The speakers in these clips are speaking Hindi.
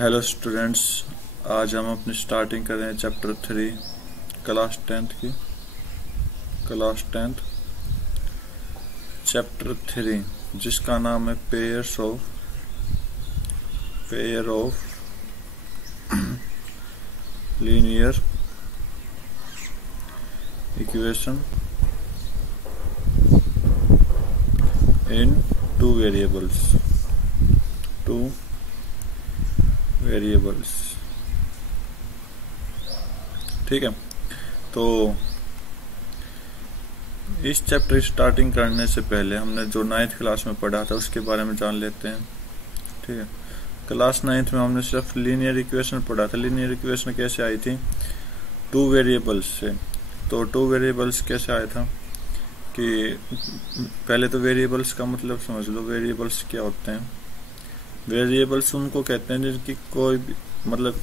हेलो स्टूडेंट्स, आज हम अपनी स्टार्टिंग कर रहे हैं चैप्टर 3 क्लास 10th की। क्लास 10th चैप्टर 3 जिसका नाम है pair of linear equation in two variables. ठीक है, तो इस चैप्टर स्टार्टिंग करने से पहले हमने जो 9th क्लास में पढ़ा था उसके बारे में जान लेते हैं। ठीक है, क्लास 9th में हमने सिर्फ लीनियर इक्वेशन पढ़ा था। लीनियर इक्वेशन कैसे आई थी? टू वेरिएबल्स से। तो टू वेरिएबल्स कैसे आया था कि पहले तो वेरिएबल्स का मतलब समझ लो। वेरिएबल्स क्या होते हैं? वेरिएबल्स उनको कहते हैं जिनकी कोई भी मतलब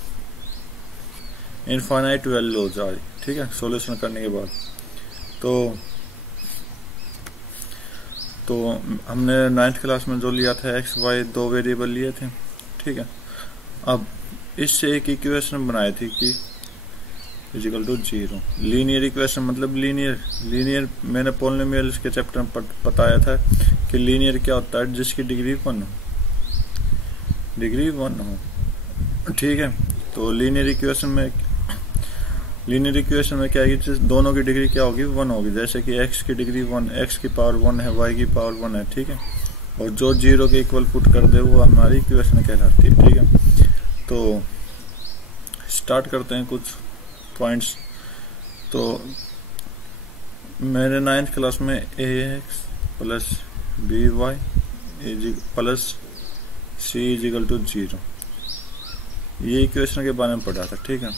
इनफाइनाइट वैल्यू हो जाए। ठीक है, सॉल्यूशन करने के बाद। तो हमने 9th क्लास में जो लिया था एक्स वाई दो वेरिएबल लिए थे। ठीक है, अब इससे एक इक्वेशन बनाई थी कि इजिकल टू 0। लीनियर इक्वेशन मतलब लीनियर मैंने पॉलिनोमियल्स के चैप्टर में बताया था कि लीनियर क्या होता है? जिसकी डिग्री 1 हो। ठीक है, तो लीनियर इक्वेशन में क्या है कि दोनों की डिग्री क्या होगी? 1 होगी। जैसे कि x की डिग्री 1, x की पावर 1 है, y की पावर 1 है। ठीक है, और जो 0 के इक्वल पुट कर दे वो हमारी इक्वेशन कहलाती है। ठीक है, तो स्टार्ट करते हैं कुछ पॉइंट्स। तो मैंने 9th क्लास में ax plus by plus c equal to 0 ये इक्वेशन के बारे में पढ़ा था। ठीक है,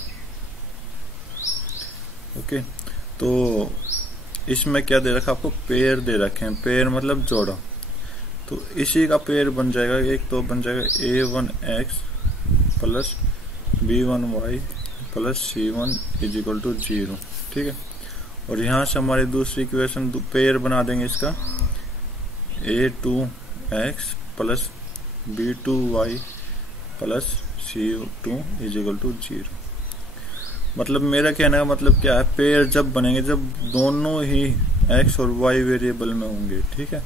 ओके। तो इसमें क्या दे रखा आपको? पेयर दे रखे हैं। पेयर मतलब जोड़ा। तो इसी का पेयर बन जाएगा। एक तो बन जाएगा a1x plus b1y plus c1 is equal to 0। ठीक है, और यहां से हमारी दूसरी इक्वेशन पेयर बना देंगे इसका a2x plus b2y plus c2 is equal to 0। मतलब मेरा कहने का मतलब क्या है? पेयर जब बनेंगे जब दोनों ही x और y वेरिएबल में होंगे। ठीक है,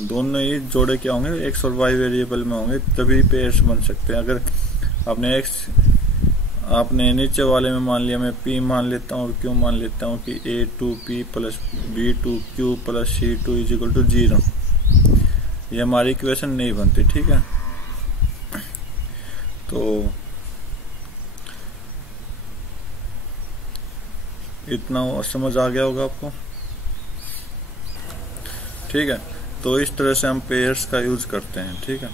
दोनों ही जोड़े क्या होंगे? x और y वेरिएबल में होंगे, तभी पेयर्स बन सकते हैं। अगर आपने नीचे वाले में मान लिया, मैं p मान लेता हूँ और q मान लेता हूँ कि a2p plus b2q plus c2 is equal to 0, ये हमारी इक्वेशन नहीं बनती। ठीक है, तो इतना समझ आ गया होगा आपको। ठीक है, तो इस तरह से हम पेयर्स का यूज करते हैं। ठीक है,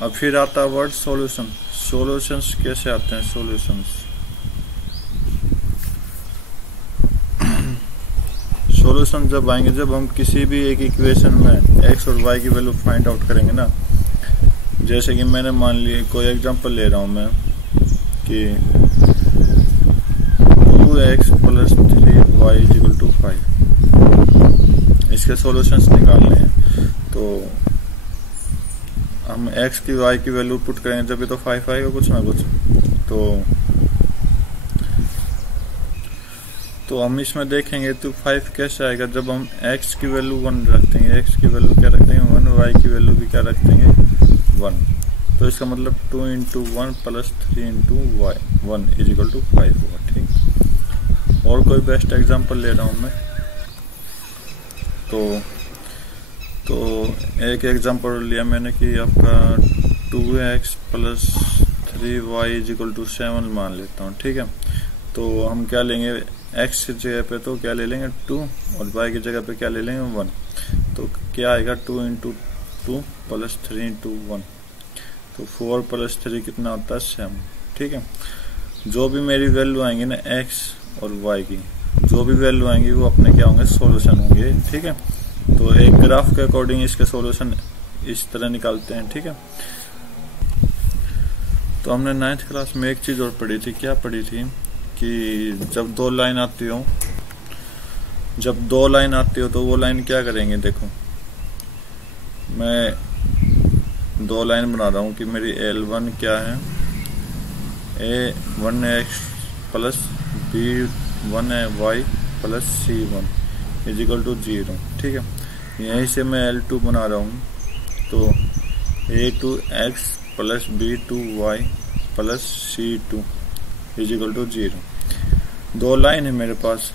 अब फिर आता है वर्ड सॉल्यूशन। सॉल्यूशंस कैसे आते हैं? सॉल्यूशन जब आएंगे जब हम किसी भी एक इक्वेशन में x और y की वैल्यू फाइंड आउट करेंगे ना। जैसे कि मैंने मान लिया, कोई एग्जांपल ले रहा हूं मैं कि 2x plus 3y equal to 5। इसके सॉल्यूशंस निकालने हैं। तो हम x की y की वैल्यू पुट करेंगे जब ये तो 5 आएगा कुछ ना कुछ। तो हम इसमें देखेंगे तो 5 कैसे आएगा जब हम x की वैल्यू 1 रख देंगे। x की वैल्यू क्या रख देंगे? 1। y की वैल्यू भी क्या रख देंगे? 1। तो इसका मतलब 2 into 1 plus 3 into y 1 equal to 5 होगा। ठीक, और कोई बेस्ट एग्जांपल ले रहा हूं मैं। तो एक एग्जांपल लिया मैंने कि आपका 2x plus 3y is equal to 7 मान लेता हूँ। ठीक है, तो हम क्या लेंगे? x की जगह पे तो क्या ले लेंगे? 2, और y की जगह पे क्या ले लेंगे? 1। तो क्या आएगा? 2 इंटू 2 प्लस 3 इंटू 1, तो 4 प्लस 3 कितना होता है? 7। ठीक है, जो भी मेरी वैल्यू आएंगी ना x और y की, जो भी वैल्यू आएंगी वो अपने क्या होंगे? सॉल्यूशन होंगे। ठीक है, तो एक ग्राफ के अकॉर्डिंग इसके सॉल्यूशन इस तरह निकालते हैं। ठीक है, तो हमने 9th क्लास में एक चीज और पढ़ी थी। क्या पढ़ी थी? कि जब दो लाइन आती हो तो वो लाइन क्या करेंगे? देखो, मैं दो लाइन बना रहा हूँ कि मेरी L1 क्या है, A1x plus B1y plus C1 is equal to 0। ठीक है, यहीं से मैं L2 बना रहा हूँ, तो A2x plus B2y plus C2 is equal to 0। दो लाइन है मेरे पास।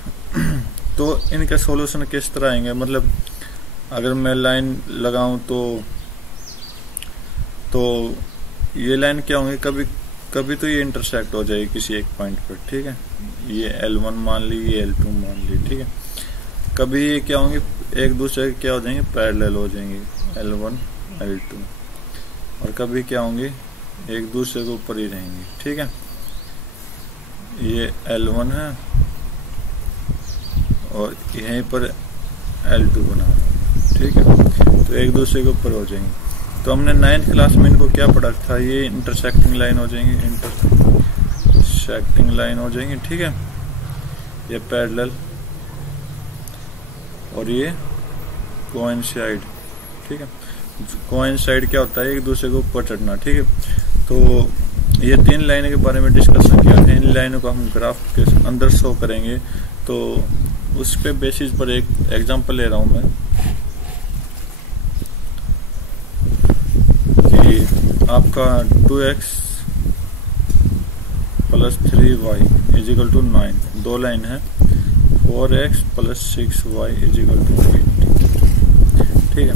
तो इनका सॉल्यूशन किस तरह आएंगे, मतलब अगर मैं लाइन लगाऊं तो ये लाइन क्या होंगे, कभी तो ये इंटरसेक्ट हो जाएगी किसी एक पॉइंट पर। ठीक है, ये L1 मान ली, ये L2 मान ली। ठीक है, कभी ये क्या होंगे, एक दूसरे के क्या हो जाएंगे, पैरेलल हो जाएंगे L1 L2, और कभी क्या होंगे, एक दूसरे के ऊपर ही रहेंगे। ठीक है, ये L1 है और यहीं पर L2 बना है। ठीक है, तो एक दूसरे के ऊपर हो जाएंगे। तो हमने 9th क्लास में इनको क्या पढ़ा था, ये इंटरसेक्टिंग लाइन हो जाएंगी, इंटरसेक्टिंग लाइन हो जाएंगी। ठीक है, ये पैरेलल और ये कोइंसाइड। ठीक है, कोइंसाइड क्या होता है, एक दूसरे के ऊपर चढ़ना। ठीक है, तो ये तीन लाइनों के बारे में डिस्कशन किया था। इन लाइनों को हम ग्राफ के अंदर शो करेंगे, तो उस पे बेसिस पर एक एग्जांपल ले रहा हूं मैं कि आपका 2x plus 3y is equal to 9, दो लाइन है, 4x plus 6y is equal to 8। ठीक है,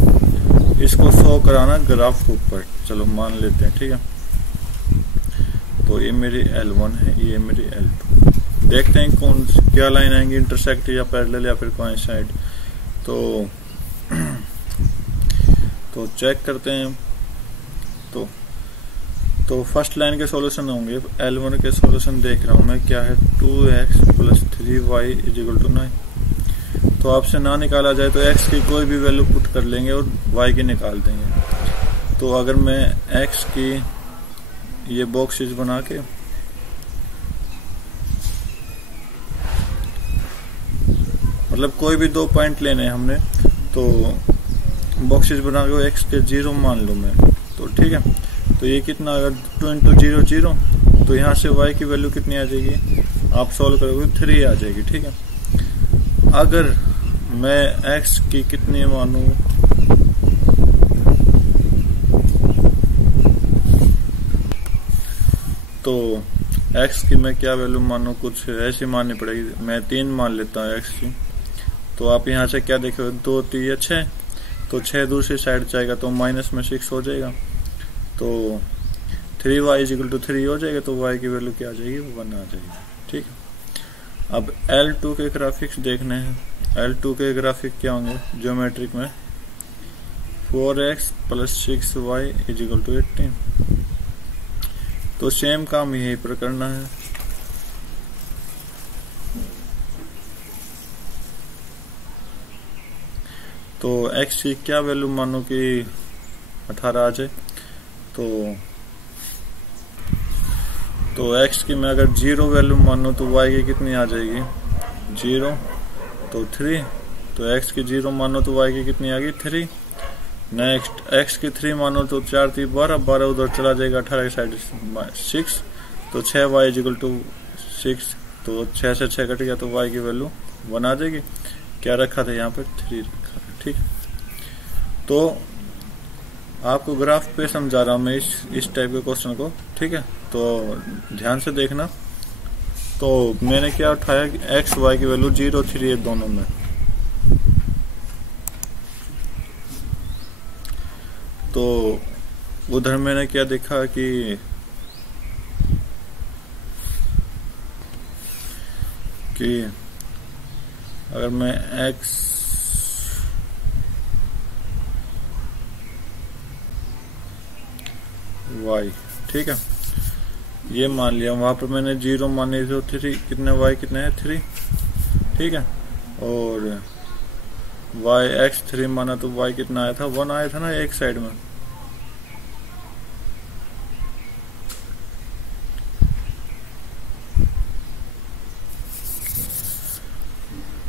इसको शो कराना ग्राफ के ऊपर। चलो मान लेते हैं। ठीक है, तो ये मेरी L1 है, ये मेरी L2। देखते हैं क्या लाइन आएंगी, इंटरसेक्ट या पैरेलल या फिर कोइंसाइड। तो चेक करते हैं। तो फर्स्ट लाइन के सॉल्यूशन होंगे, L1 के सॉल्यूशन देख रहा हूं मैं, क्या है, 2x plus 3y is equal to 9। तो आपसे ना निकाला जाए तो x की कोई भी वैल्यू पुट कर लेंगे और y की निकाल देंगे। तो अगर मैं x की ये बॉक्सेस बना के मतलब कोई भी दो पॉइंट लेने हैं हमने, तो बॉक्सेस बना के x के 0 मान लूं मैं। तो ठीक है, तो ये कितना, अगर 2 इंटू 0 0, तो यहाँ से y की वैल्यू कितनी आ जाएगी, आप सॉल्व करोगे 3 आ जाएगी। ठीक है, अगर मैं x की कितनी मानूं, तो x की मैं क्या वैल्यू मानूं, कुछ ऐसी माननी पड़ेगी। मैं 3 मान लेता हूँ x की। तो आप यहाँ से क्या देखोगे, 2 3 6, तो 6 दूसरी साइड जाएगा तो माइनस में 6 हो जाएगा, तो 3y इजिकल टू 3 हो जाएगा। तो y की वैल्यू क्या आ जाएगी, 1 आ जाएगी। ठीक है, अब L2 के ग्राफिक्स देखने हैं। L2 के ग्राफिक क्या होंगे ज्योमेट्रिक में, 4x plus 6y is equal to 18। तो सेम काम यहीं पर करना है। तो x की क्या वैल्यू मानो कि 18 आ जाए, तो x की मैं अगर 0 वैल्यू मानो तो y की कितनी आ जाएगी, 0, तो 3। तो x की 0 मानो तो y की कितनी आ गई, 3। नेक्स्ट x की 3 मानो तो 4 3 12, 12 उधर चला जाएगा, 18 की साइड 6, तो 6y इजिकल टू 6। तो 6 से 6 कट गया, तो y की वैल्यू 1 आ जाएगी। क्या रखा था यहाँ पर, 3 रखा था। ठीक, तो आपको ग्राफ पे समझा रहा हूं मैं इस टाइप के क्वेश्चन को। ठीक है, तो ध्यान से देखना। तो मैंने क्या उठाया, x y की वैल्यू 0 3 है दोनों में। तो उधर मैंने क्या देखा कि अगर मैं x y, ठीक है, ये मान लिया, वहां पर मैंने 0 माने तो 3, कितने y कितने है, 3। ठीक है, और y x 3 माना तो y कितना आया था, 1 आया था ना एक साइड में।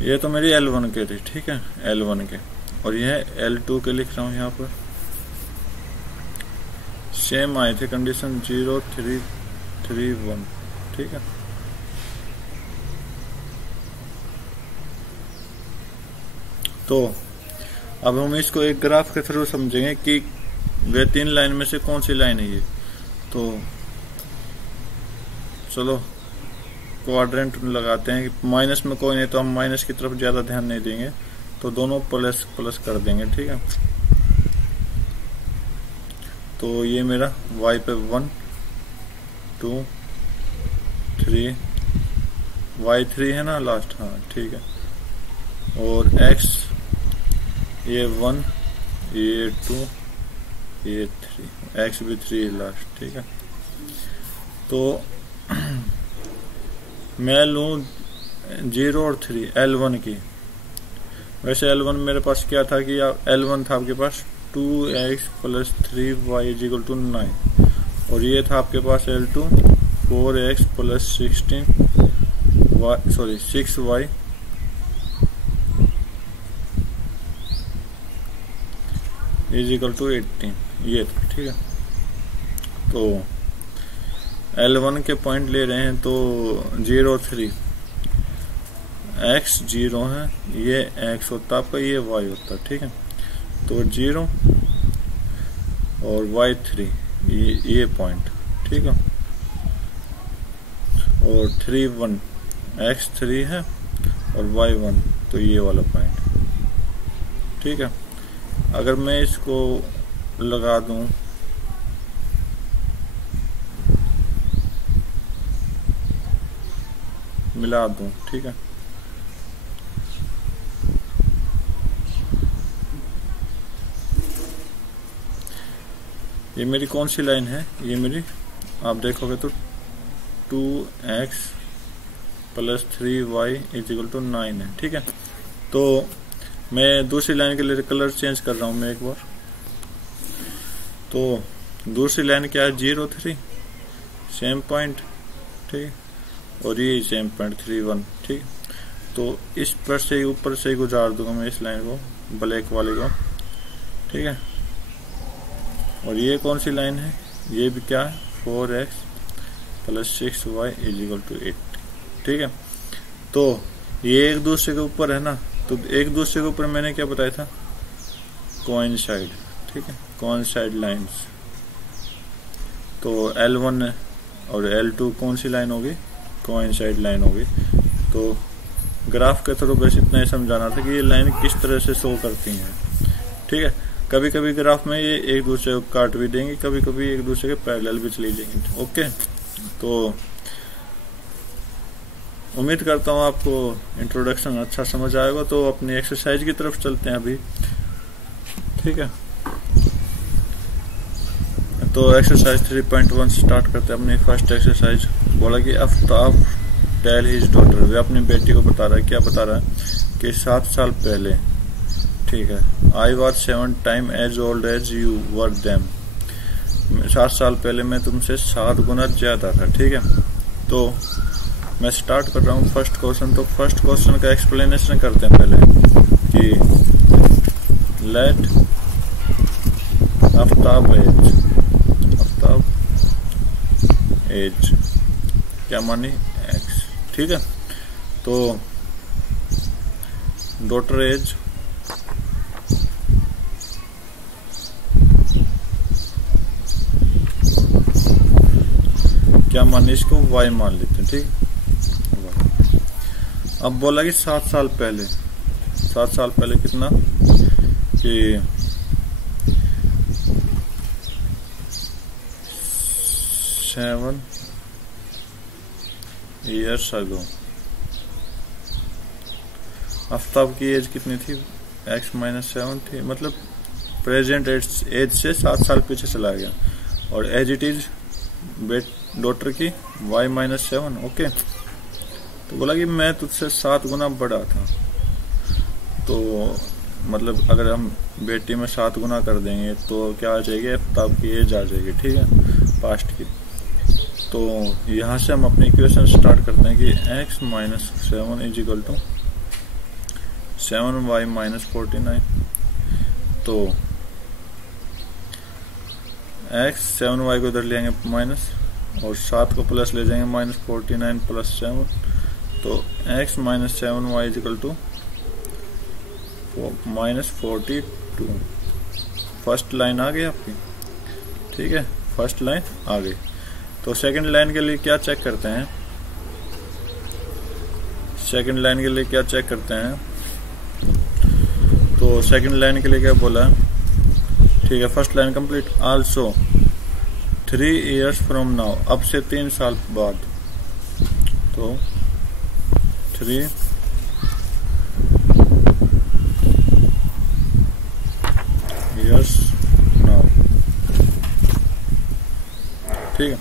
ये तो मेरी L1 के थी। ठीक है, L1 के, और यह L2 के लिख रहा हूं यहाँ पर। सेम आए थे कंडीशन 0 3 3 1, ठीक है। तो अब हम इसको एक ग्राफ के थ्रू समझेंगे कि वे 3 लाइन में से कौन सी लाइन है ये। तो चलो क्वाड्रेंट लगाते हैं, माइनस में कोई नहीं तो हम माइनस की तरफ ज्यादा ध्यान नहीं देंगे, तो दोनों प्लस प्लस कर देंगे, ठीक है। तो ये मेरा y पे 1 2 3 y3 है ना लास्ट, हाँ ठीक है। और x ये 1 ये 2 ये 3, x भी 3 लास्ट, ठीक है। तो मैं लूँ 0 और 3 L1 की। वैसे L1 मेरे पास क्या था कि L1 था आपके पास 2x plus 3y equal to 9, और ये था आपके पास L2 4x plus 6y is equal to 18, ये था, ठीक है। तो L1 के पॉइंट ले रहे हैं, तो 0 3 x 0 है, ये x होता आपका, ये y होता, ठीक है। तो 0 और y 3 ये पॉइंट, ठीक है। और 3 1 x 3 है और y 1, तो ये वाला पॉइंट, ठीक है। अगर मैं इसको लगा दूं मिला दूं, ठीक है। ये मेरी कौन सी लाइन है, ये मेरी आप देखोगे तो 2x plus 3y is equal to 9 है, ठीक है। तो मैं दूसरी लाइन के लिए कलर चेंज कर रहा हूं मैं एक बार। तो दूसरी लाइन क्या है 0 3 सेम पॉइंट, ठीक, और ये सेम पॉइंट 3 1, ठीक। तो इस पर से ऊपर से गुजार दूंगा मैं इस लाइन को, ब्लैक वाले को, ठीक है। और ये कौन सी लाइन है, ये भी क्या है 4x plus 6y is equal to 8, ठीक है। तो ये एक दूसरे के ऊपर है ना, तो एक दूसरे के ऊपर मैंने क्या बताया था, कोइंसाइड, ठीक है, कोइंसाइड लाइंस। तो L1 और L2 कौन सी लाइन होगी, कोइंसाइड लाइन होगी। तो ग्राफ के थ्रू बस इतना ही समझाना था कि ये लाइन किस तरह से शो करती हैं, ठीक है। कभी कभी ग्राफ में ये एक दूसरे को काट भी देंगे, कभी कभी एक दूसरे के पैरेलल भी चली जाएंगे, ओके। तो उम्मीद करता हूँ आपको इंट्रोडक्शन अच्छा समझ आएगा। तो अपनी एक्सरसाइज की तरफ चलते हैं अभी, ठीक है। तो एक्सरसाइज 3.1 स्टार्ट करते हैं। अपनी फर्स्ट एक्सरसाइज बोला कि आफ्ताब टेल हिज डॉटर, वे अपनी बेटी को बता रहा है, क्या बता रहा है कि 7 साल पहले, ठीक है, I was 7 time as old as you were them, 7 साल पहले मैं तुमसे 7 गुना ज्यादा था, ठीक है। तो मैं स्टार्ट कर रहा हूँ फर्स्ट क्वेश्चन। तो फर्स्ट क्वेश्चन का एक्सप्लेनेशन करते हैं पहले कि लेट आफ्ताब एज क्या मानी x, ठीक है। तो डॉटर एज क्या मानी, इसको y मान लेते हैं, ठीक। अब बोला कि 7 साल पहले, 7 साल पहले कितना कि 7 years ago। आफ्ताब की एज कितनी थी, x माइनस 7 थी, मतलब प्रेजेंट एज से 7 साल पीछे चला गया। और एज इट इज डॉटर की y माइनस 7, ओके। तो बोला कि मैं तुझसे 7 गुना बड़ा था। तो मतलब अगर हम बेटी में 7 गुना कर देंगे तो क्या आ जाएगी, आफ्ताब की एज आ जाएगी, ठीक है, पास्ट की। तो यहाँ से हम अपनी इक्वेशन स्टार्ट करते हैं कि x minus 7 is equal to 7y minus 49। तो एक्स 7y को इधर ले आएंगे माइनस, और 7 को प्लस ले जाएंगे माइनस 49 प्लस 7, तो x minus 7y equal to minus 42। First line आ गई आपकी, ठीक है, फर्स्ट लाइन आ गई। तो सेकंड लाइन के लिए क्या चेक करते हैं, सेकंड लाइन के लिए क्या चेक करते हैं, तो सेकंड लाइन के लिए क्या बोला है, ठीक है, first line complete. Also 3 years from now, अब से 3 साल बाद, तो 3 years नाउ, ठीक है।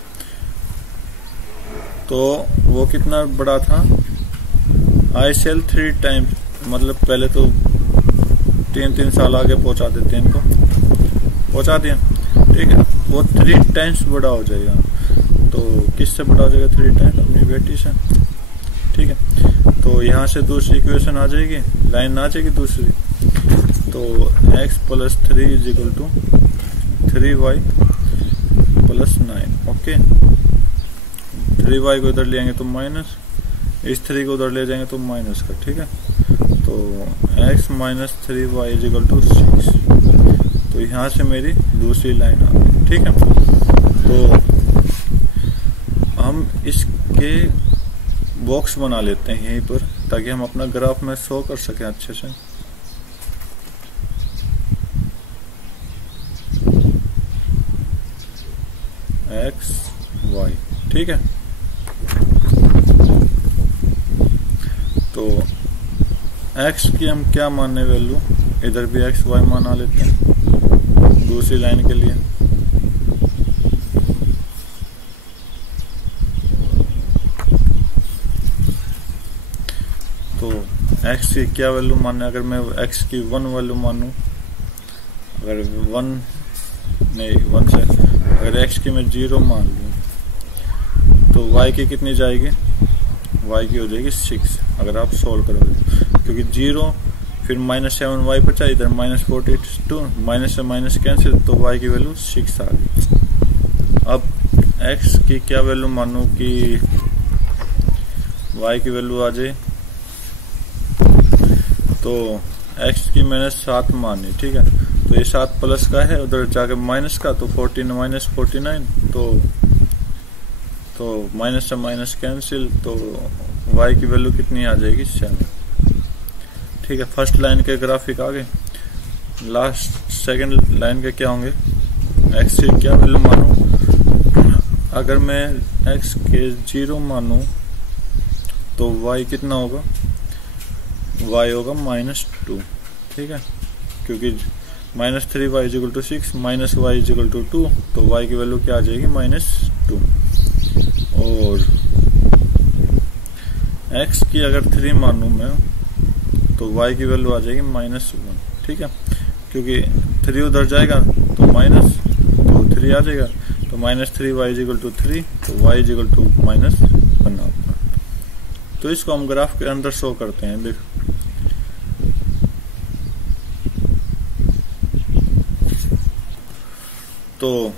तो वो कितना बड़ा था, आई सेल 3 टाइम्स, मतलब पहले तो 3 साल आगे पहुंचा देते हैं, इनको पहुंचा दिया, ठीक है। वो 3 टाइम्स बड़ा हो जाएगा, तो किससे बड़ा हो जाएगा 3 टाइम्स, अपनी बेटी से, ठीक है। तो यहाँ से दूसरी इक्वेशन आ जाएगी, लाइन आ जाएगी दूसरी, तो x plus 3 is equal to 3y plus 9, okay. 3y को इधर ले आएंगे तो माइनस, इस 3 को उधर ले जाएंगे तो माइनस का, ठीक है। तो x minus 3y is equal to 6, तो यहाँ से मेरी दूसरी लाइन आ गई, ठीक है। तो हम इसके बॉक्स बना लेते हैं यहीं पर, ताकि हम अपना ग्राफ में शो कर सकें अच्छे से। x y, ठीक है। तो x की हम क्या मानने वैल्यू, इधर भी x y माना लेते हैं दूसरी लाइन के लिए। तो x की क्या वैल्यू मानने, अगर मैं x की 1 वैल्यू मानूं, अगर 1 से अगर x की मैं 0 मान लूं, तो y की कितनी जाएगी, y की हो जाएगी 6, अगर आप सोल्व करोगे, क्योंकि 0 फिर माइनस 7y बचा, इधर माइनस 42, माइनस से माइनस कैंसिल, तो y की वैल्यू 6 आ गई। अब x की क्या वैल्यू मानूं कि y की वैल्यू आ जाए, तो x की मैंने 7 मानी, ठीक है। तो ये 7 प्लस का है, उधर जाके माइनस का, तो 14 माइनस 49, तो माइनस से माइनस कैंसिल, तो y की वैल्यू कितनी आ जाएगी 7, ठीक है। फर्स्ट लाइन के ग्राफिक आ गए। लास्ट सेकंड लाइन के क्या होंगे, x की क्या वैल्यू मानूं, अगर मैं x के 0 मानूं, तो y कितना होगा, y होगा -2, ठीक है, क्योंकि minus 3y is equal to 6 minus y is equal to 2, तो y की वैल्यू क्या आ जाएगी -2। और x की अगर 3 मानूं मैं, तो y की वैल्यू आ जाएगी -1, ठीक है, क्योंकि 3 उधर जाएगा तो माइनस, तो 3 आ जाएगा, तो -3y इज इक्वल टू 3, तो y इज इक्वल टू -1 होगा। तो इसको हम ग्राफ के अंदर शो करते हैं, देखो तो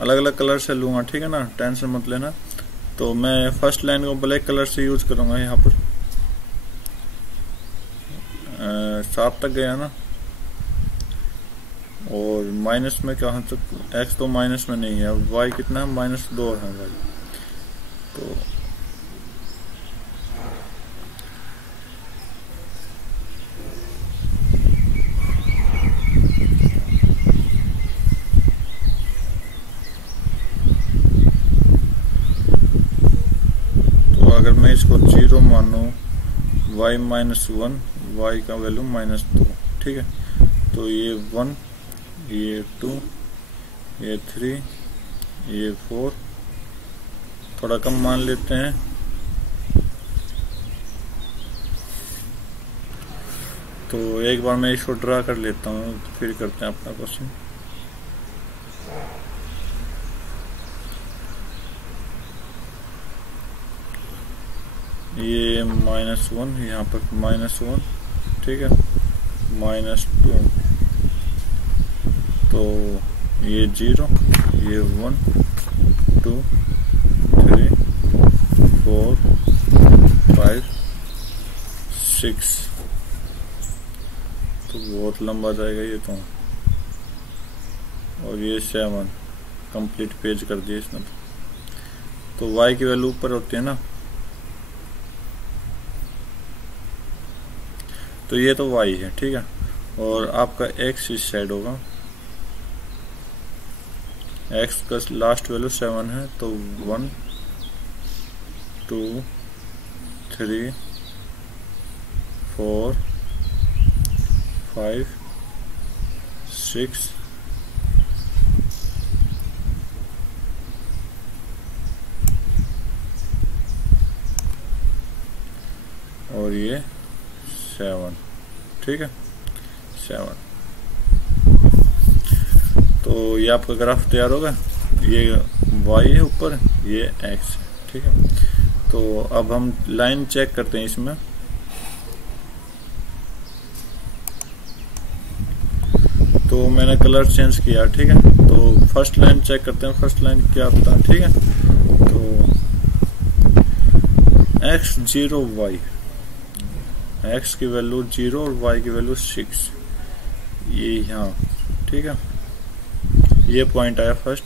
अलग अलग कलर से लूंगा, ठीक है ना, टेंशन मत लेना। तो मैं फर्स्ट लाइन को ब्लैक कलर से यूज करूंगा, यहाँ पर 7 तक गया ना, और माइनस में कहाँ तक, x तो माइनस में नहीं है, y कितना है, -2 है y, तो अगर मैं इसको 0 मानूं, y -1, y का वैल्यू -2, ठीक है। तो ये 1, ये 2, ये 3, ये 4, थोड़ा कम मान लेते हैं, तो एक बार मैं इसको ड्रा कर लेता हूँ, तो फिर करते हैं अपना क्वेश्चन। ये -1, यहाँ पर -1, ठीक है, -2, तो ये 0, ये 1 2 3 4 5 6, तो बहुत लंबा जाएगा ये तो। और ये 7, कंप्लीट पेज कर दिया इसने। तो y की वैल्यू ऊपर होती है ना, तो ये तो y है, ठीक है। और आपका x इस साइड होगा, x का लास्ट वैल्यू 7 है, तो 1 2 3 4 5 6 और ये 7, ठीक है 7। तो ये आपका ग्राफ तैयार होगा। ये y है ऊपर, ये x है, ठीक है। तो अब हम लाइन चेक करते हैं इसमें। तो मैंने कलर चेंज किया, ठीक है। तो फर्स्ट लाइन चेक करते हैं, फर्स्ट लाइन क्या आता है, ठीक है। तो x 0 y, x की वैल्यू 0 और y की वैल्यू 6, ये यहाँ, ठीक है। ये पॉइंट आया फर्स्ट,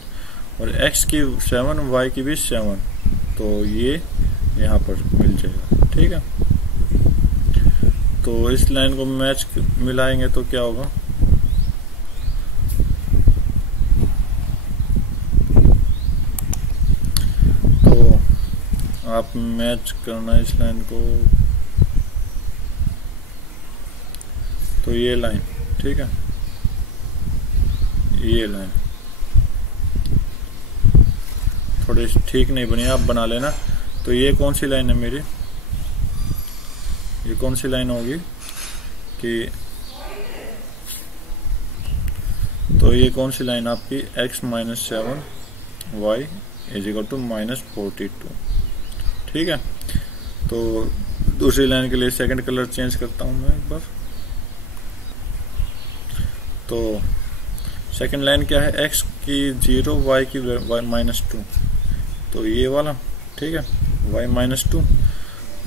और x की 7, y की भी 7, तो ये यहाँ पर मिल जाएगा, ठीक है। तो इस लाइन को मैच मिलाएंगे तो क्या होगा, तो आप मैच करना इस लाइन को, तो ये लाइन, ठीक है, ये लाइन थोड़ी ठीक नहीं बनी, आप बना लेना। तो ये कौन सी लाइन है मेरी, ये कौन सी लाइन होगी कि, तो ये कौन सी लाइन आपकी x - 7 y = -42, ठीक है। तो दूसरी लाइन के लिए सेकंड कलर चेंज करता हूं मैं एक बार। तो सेकंड लाइन क्या है, x की 0 y की -2, तो ये वाला, ठीक है, y -2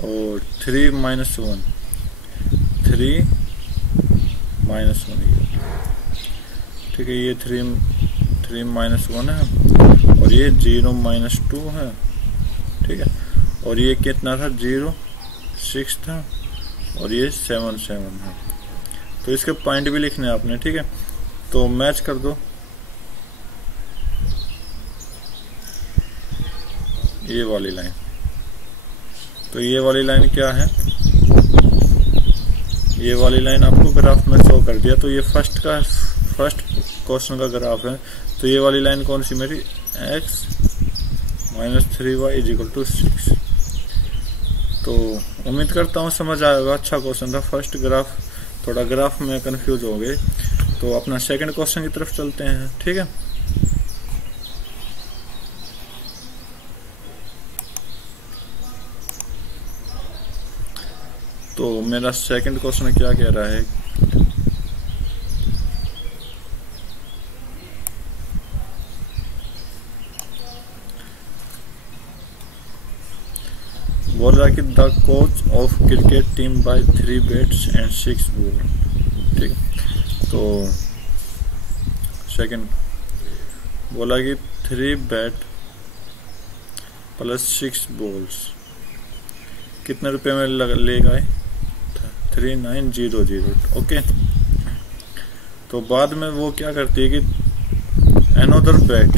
और 3 - 1 3 - 1, ठीक है। ये 3 - 1 है, और ये 0 - 2 है, ठीक है। और ये कितना था, 0 6 था, और ये 7 7 है। तो इसके पॉइंट भी लिखने हैं आपने, ठीक है। तो मैच कर दो, ये वाली लाइन। तो ये वाली लाइन क्या है, ये वाली लाइन आपको ग्राफ में शो कर दिया। तो ये फर्स्ट क्वेश्चन का ग्राफ है। तो ये वाली लाइन कौन सी मेरी, x - 3y = 6। तो उम्मीद करता हूँ समझ आएगा, अच्छा क्वेश्चन था। फर्स्ट ग्राफ, थोड़ा ग्राफ में कंफ्यूज हो गए। तो अपना सेकंड क्वेश्चन की तरफ चलते हैं, ठीक है। तो मेरा सेकंड क्वेश्चन क्या कह रहा है, बोल रहा है कि the coach of cricket team by 3 bats and 6 ball, ठीक है। तो सेकंड बोला कि 3 बैट प्लस 6 बॉल्स कितने रुपए में ले गए, 3900, ओके। तो बाद में वो क्या करती है कि another bat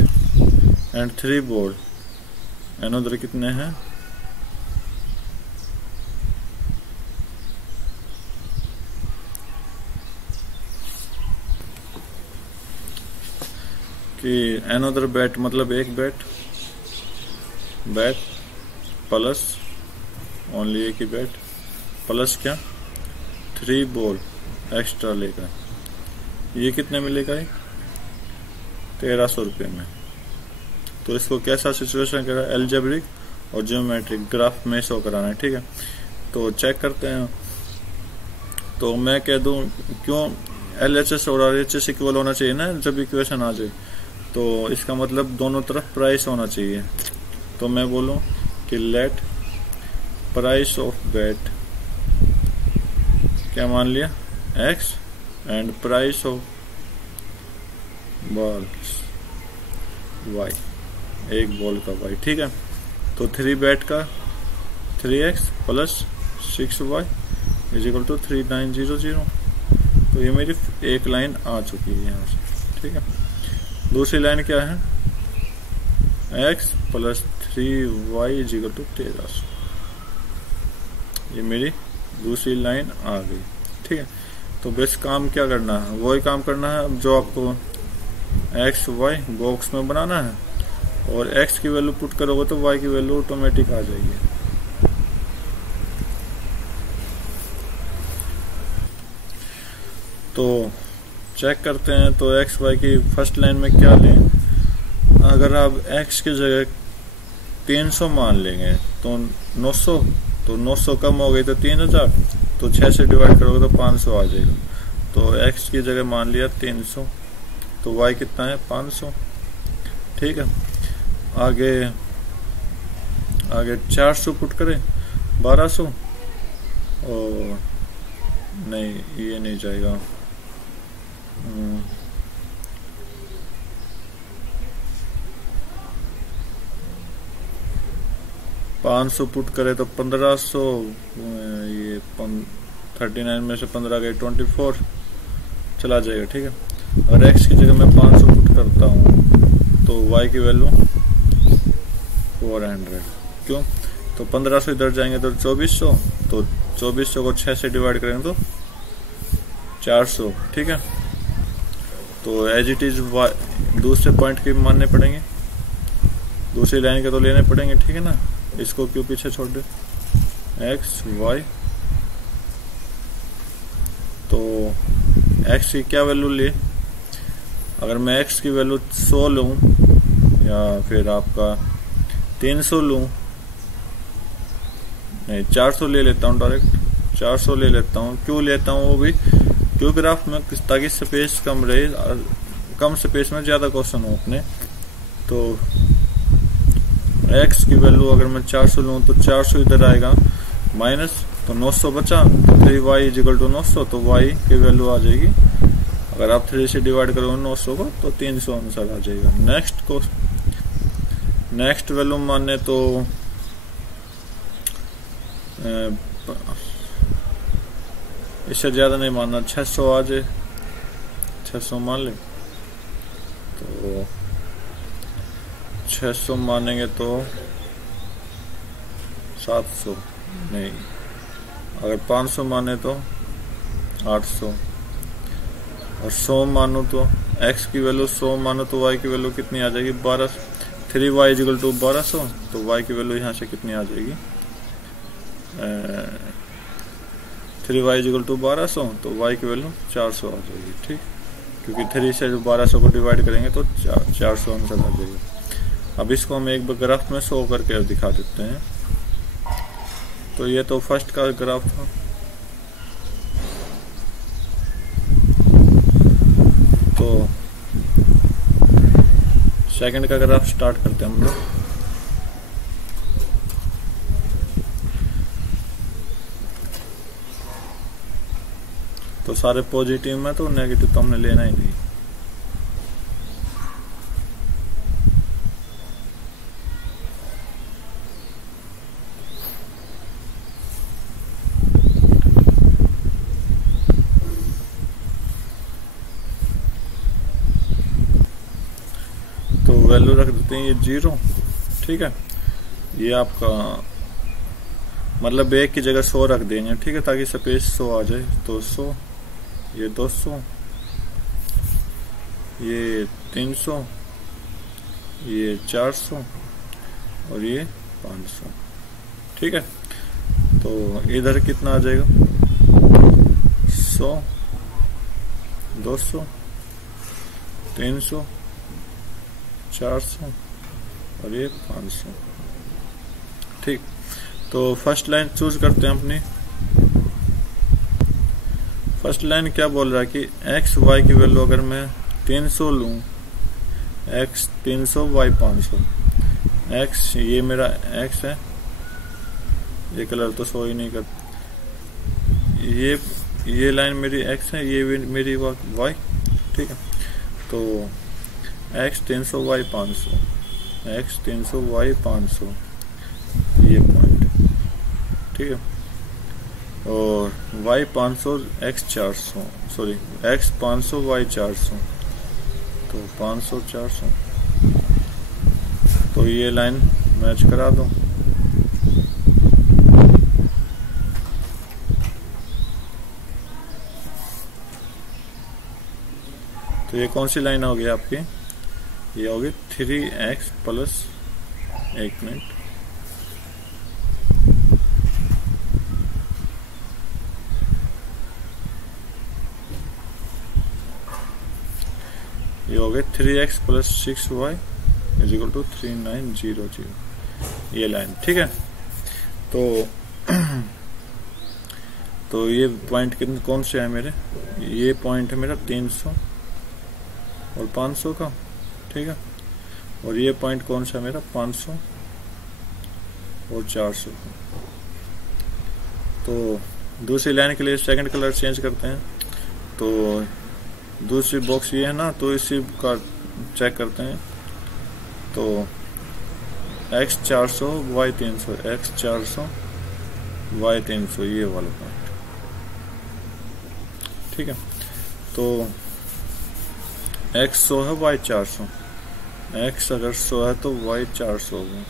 and 3 ball, another कितने हैं, कि अनदर बैट मतलब एक बैट प्लस ओनली एक ही बैट प्लस क्या 3 बॉल एक्स्ट्रा लेगा। ये कितने में लेगा, 1300 रुपये में। तो इसको कैसा सिचुएशन करा, एल्जेब्रिक और ज्योमेट्रिक ग्राफ में शो कराना है, ठीक है। तो चेक करते हैं। तो मैं कह दूं क्यों LHS और RHS इक्वल होना चाहिए ना जब इक्वेशन आ जाए। तो इसका मतलब दोनों तरफ प्राइस होना चाहिए। तो मैं बोलूँ कि लेट प्राइस ऑफ बैट, क्या मान लिया, X, and price of balls Y, एक बॉल का Y। ठीक है, तो 3 बैट का 3X plus 6Y is equal to 3900। तो ये मेरी एक लाइन आ चुकी है यहाँ से। ठीक है, दूसरी लाइन क्या है, X plus 3Y is equal to 1300। ये मेरी दूसरी लाइन आ गई। ठीक है, तो बस काम क्या करना है, वही काम करना है जो आपको X Y बॉक्स में बनाना है, और X की वैल्यू पुट करोगे तो Y की वैल्यू ऑटोमेटिक आ जाएगी। तो चेक करते हैं, तो X Y की फर्स्ट लाइन में क्या लें। अगर आप X की जगह 300 मान लेंगे तो 900, तो 900 कम हो गई तो 3000, तो 6 से डिवाइड करोगे तो 500 आ जाएगा। तो X की जगह मान लिया 300, तो Y कितना है, 500। ठीक है, आगे 400 पुट करें, 1200, और नहीं ये नहीं जाएगा, 500 पुट करे तो 1500, ये 39 में से 15 गए 24, चला जाएगा। ठीक है, अगर X की जगह मैं 500 पुट करता हूँ तो Y की वैल्यू 400, क्यों, तो 1500 इधर जाएंगे तो 2400, तो 2400 को 6 से डिवाइड करेंगे तो 400। ठीक है, तो एज इट इज दूसरे पॉइंट के मानने पड़ेंगे, दूसरी लाइन के तो लेने पड़ेंगे। ठीक है ना, इसको क्यों पीछे छोड़ दे, X Y, तो X की क्या वैल्यू ले, अगर मैं X की वैल्यू 100 लूं या फिर आपका 300 लूं, नहीं 400 ले लेता हूं, डायरेक्ट 400 ले लेता हूं। क्यों लेता हूं वो भी, क्यों ग्राफ में, ताकि स्पेस कम रहे, कम स्पेस में ज्यादा क्वेश्चन हो अपने। तो X की वैल्यू अगर मैं 400 लूं तो 400 इधर आएगा माइनस, तो 900 बचा, तो 3Y इज इक्वल टू 900, तो Y की वैल्यू आ जाएगी, अगर आप 3 से डिवाइड करोगे 900 को तो 300 आंसर आ जाएगा। नेक्स्ट वैल्यू मानने तो इससे ज्यादा नहीं मानना, 600 आ जाए, 600 मान ले, तो 600 मानेंगे तो 700 नहीं, अगर 500 माने तो 800, और 100 मानो तो X की वैल्यू 100 मानो तो Y की वैल्यू कितनी आ जाएगी, 12। 3Y इज इक्वल टू 1200, तो Y की वैल्यू यहाँ से कितनी आ जाएगी, 3Y इज इक्वल टू 1200, तो Y की वैल्यू 400 आ जाएगी। ठीक, क्योंकि 3 से 1200 को डिवाइड करेंगे तो 400 आंसर आ जाएगा। अब इसको हम एक ग्राफ में शो करके दिखा देते हैं। तो ये तो फर्स्ट का ग्राफ था, तो सेकंड का ग्राफ स्टार्ट करते हैं हम लोग। तो सारे पॉजिटिव में, तो नेगेटिव तो हमने लेना ही नहीं। तो वैल्यू रख देते हैं ये 0। ठीक है, ये आपका मतलब एक की जगह 100 रख देंगे। ठीक है, ताकि स्पेस 100 आ जाए। तो 100, ये 200, ये 300, ये 400 और ये 500। ठीक है, तो इधर कितना आ जाएगा, 100, 200, 300, 400 और ये 500। ठीक, तो फर्स्ट लाइन चूज करते हैं अपनी। फर्स्ट लाइन क्या बोल रहा है कि एक्स वाई की वैल्यू अगर मैं 300 लूं, एक्स 300 वाई 500, एक्स ये मेरा एक्स है, ये कलर तो शो ही नहीं कर, ये लाइन मेरी एक्स है, ये मेरी वाई, ठीक है। तो एक्स 300 वाई 500, एक्स 300 वाई 500 ये पॉइंट, ठीक है। और y 500 x 400, sorry x 500 y 400, तो 500 400, तो ये लाइन मैच करा दो। तो ये कौन सी लाइन होगी आपकी, ये होगी 3x प्लस, एक मिनट, ये हो गए 3x plus 6y is equal to 3900, ये लाइन, ठीक है। तो ये पॉइंट कितने कौन से है मेरे, ये पॉइंट है मेरा 300 और 500 का, ठीक है। और ये पॉइंट कौन सा है मेरा 500 और 400 का। तो दूसरी लाइन के लिए सेकंड कलर चेंज करते हैं। तो दूसरी बॉक्स ये है ना, तो इसी का चेक करते हैं। तो x 400 y 300, x 400 y 300, ये वाला पॉइंट, ठीक है। तो x 100 है, y 400, x अगर 100 है तो y 400 होगा।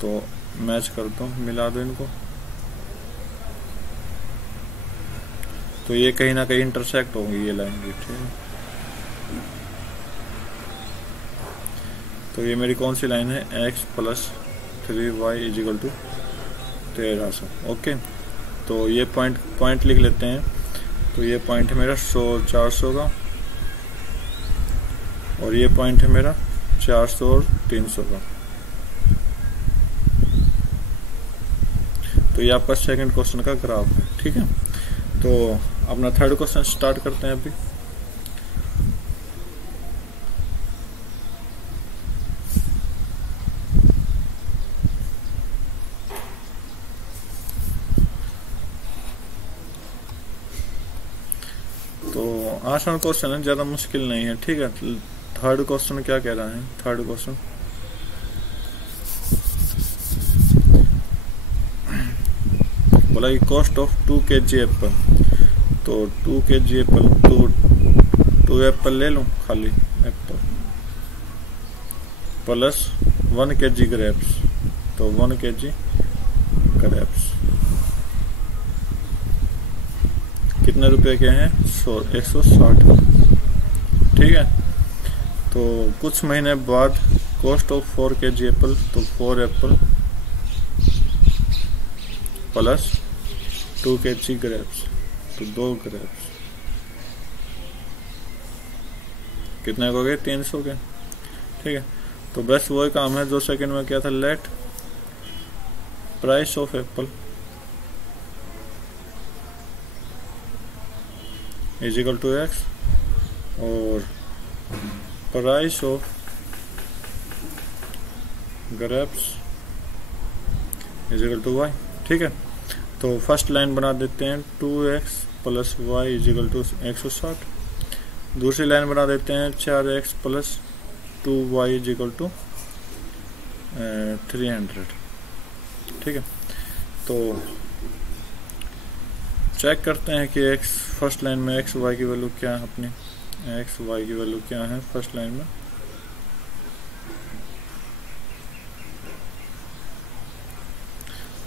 तो मैच कर दो, मिला दो इनको। तो ये कहीं ना कहीं इंटरसेक्ट होंगी ये लाइन भी, ठीक है। तो ये मेरी कौन सी लाइन है, x plus 3y is equal to 1300, okay. तो ये पॉइंट लिख लेते हैं। तो ये पॉइंट है मेरा 100 400 का, और ये पॉइंट है मेरा 400 और 300 का। तो ये आपका सेकंड क्वेश्चन का ग्राफ है, ठीक है। तो अपना थर्ड क्वेश्चन स्टार्ट करते हैं अभी। तो आसान क्वेश्चन है, ज्यादा मुश्किल नहीं है, ठीक है। थर्ड क्वेश्चन क्या कह रहा है, थर्ड क्वेश्चन बोला कि कॉस्ट ऑफ 2 kg एप्पल। तो 2 kg एप्पल, 2 एप्पल ले लूं, खाली एप्पल, प्लस 1 kg ग्रेप्स। तो 1 kg ग्रेप्स कितने रुपए के हैं, 160, ठीक है। तो कुछ महीने बाद कॉस्ट ऑफ 4 kg एप्पल, तो 4 एप्पल प्लस 2 kg ग्रेप्स, तो 2 ग्रेप्स कितने हो गए, 300 के, ठीक है। तो बस वही काम है जो सेकंड में किया था। Let price of apple is equal to x, और price of grapes is equal to y, ठीक है। तो फर्स्ट लाइन बना देते हैं 2x plus y is equal to 160। दूसरी लाइन बना देते हैं 4x plus 2y is equal to 300, ठीक है। तो चेक करते हैं कि x फर्स्ट लाइन में x y की वैल्यू क्या है, अपनी x y की वैल्यू क्या है फर्स्ट लाइन में।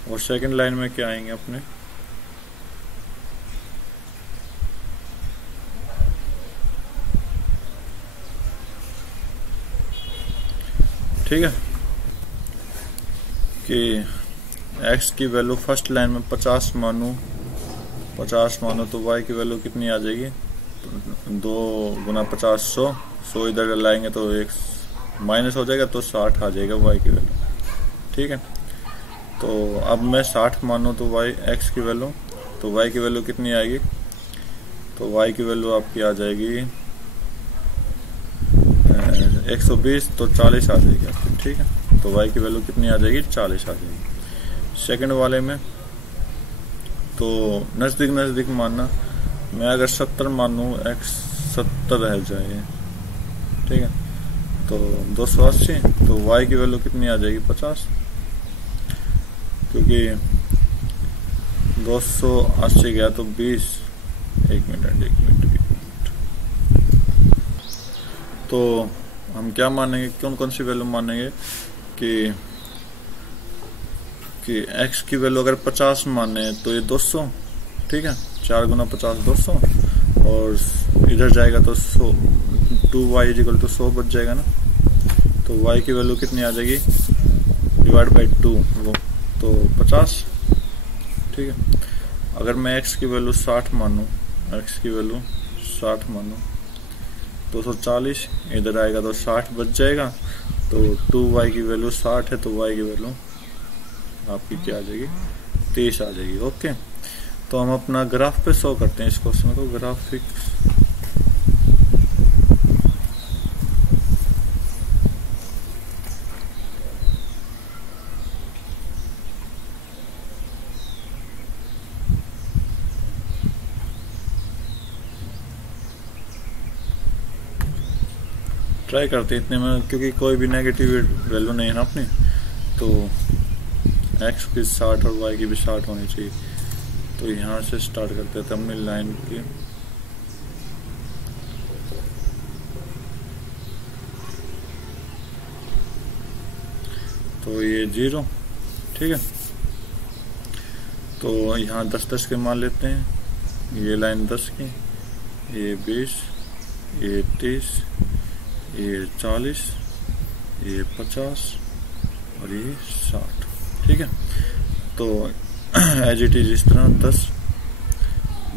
और सेकंड लाइन में क्या आएंगे अपने, ठीक है, कि x की वैल्यू फर्स्ट लाइन में 50 मानो तो y की वैल्यू कितनी आ जाएगी, 2 गुना 50 100 इधर लाएंगे तो एक माइनस हो जाएगा, तो 60 आ जाएगा y की वैल्यू, ठीक है। तो अब मैं 60 मानूँ तो y x की वैल्यू, तो y की वैल्यू कितनी आएगी, तो y की वैल्यू आपकी आ जाएगी 120, तो 40 आ जाएगी आपकी, ठीक है। तो y की वैल्यू कितनी आ जाएगी, 40 आ जाएगी। सेकंड वाले में तो नज़दीक नज़दीक मानना, मैं अगर 70 मानूँ x 70 रह जाए, ठीक है, तो 280, तो y की वैल्यू कितनी आ जाएगी 50, क्योंकि 280 गया तो 20, एक मिनट। तो हम क्या मानेंगे, कौन सी वैल्यू मानेंगे कि x की वैल्यू अगर 50 माने तो ये 200, ठीक है, 4 गुना 50 200, और इधर जाएगा तो 100, 2y इक्वल टू 100 बच जाएगा ना। तो y की वैल्यू कितनी आ जाएगी, डिवाइड बाई 2, वो तो 50, ठीक है। अगर मैं x की वैल्यू 60 मानूँ, x की वैल्यू 60 मानूँ, 240 इधर आएगा तो 60 बच जाएगा, तो 2y की वैल्यू 60 है, तो y की वैल्यू आपकी क्या आ जाएगी, 30 आ जाएगी। ओके, तो हम अपना ग्राफ पे शो करते हैं इस क्वेश्चन को, ग्राफिक्स। ट्राई करते इतने में, क्योंकि कोई भी नेगेटिव वैल्यू नहीं है ना अपनी, तो x की 60 और y की भी 60 होनी चाहिए। तो यहाँ से स्टार्ट करते थे अपनी लाइन की, तो ये 0, ठीक है। तो यहाँ 10-10 के मान लेते हैं, ये लाइन 10 की, ये 20, ये 30, ये 40, ये 50 और ये 60, ठीक है। तो एज इट इज इस तरह 10,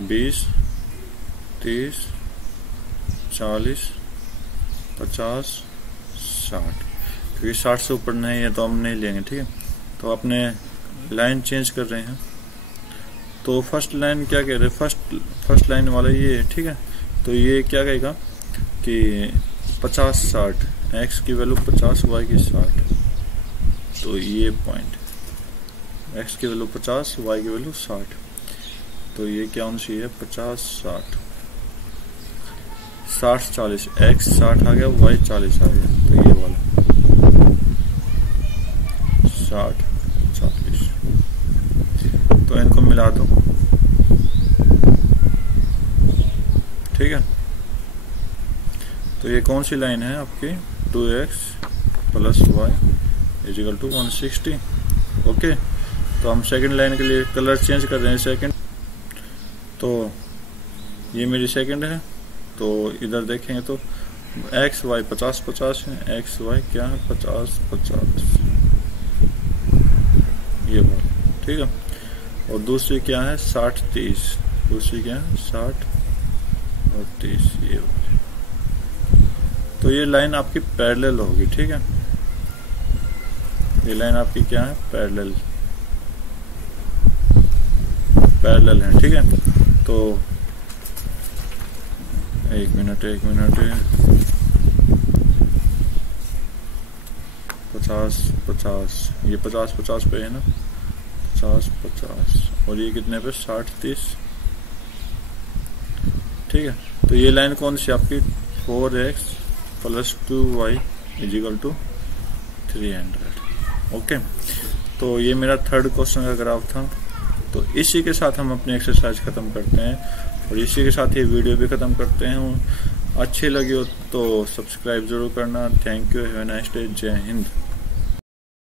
20, 30, 40, 50, 60, क्योंकि 60 से ऊपर नहीं है तो हम नहीं लेंगे, ठीक है। तो अपने लाइन चेंज कर रहे हैं, तो फर्स्ट लाइन क्या कह रहे हैं, फर्स्ट लाइन वाला ये है, ठीक है। तो ये क्या कहेगा कि 50 60, x की वैल्यू 50, y की 60, तो ये पॉइंट, x की वैल्यू 50, y की वैल्यू 60, तो ये क्या होना चाहिए, 50 60, 60 40, x 60 आ गया, y 40 आ गया, तो ये वाला 60 40, तो इनको मिला दो, ठीक है। तो ये कौन सी लाइन है आपकी, 2x plus y equal to 160। Okay, तो हम सेकंड लाइन के लिए कलर चेंज कर रहे हैं, सेकंड, तो ये मेरी सेकंड है। तो इधर देखेंगे तो x y 50 50 है, x y क्या है 50 50, ये बात, ठीक है। और दूसरी क्या है 60 30, दूसरी क्या है 60 और 30, ये बात। तो ये लाइन आपकी पैरेलल होगी, ठीक है। ये लाइन आपकी क्या है, पैरेलल है, ठीक है। तो एक मिनट 50 50, ये 50 50 पे है ना, 50 50, और ये कितने पे 60 30, ठीक है। तो ये लाइन कौन सी आपकी, 4x plus 2y is equal to 300। Okay, तो ये मेरा थर्ड क्वेश्चन का ग्राफ था। तो इसी के साथ हम अपनी एक्सरसाइज खत्म करते हैं और इसी के साथ ये वीडियो भी खत्म करते हैं। अच्छी लगी हो तो सब्सक्राइब जरूर करना। Thank you, have a nice day, जय हिंद।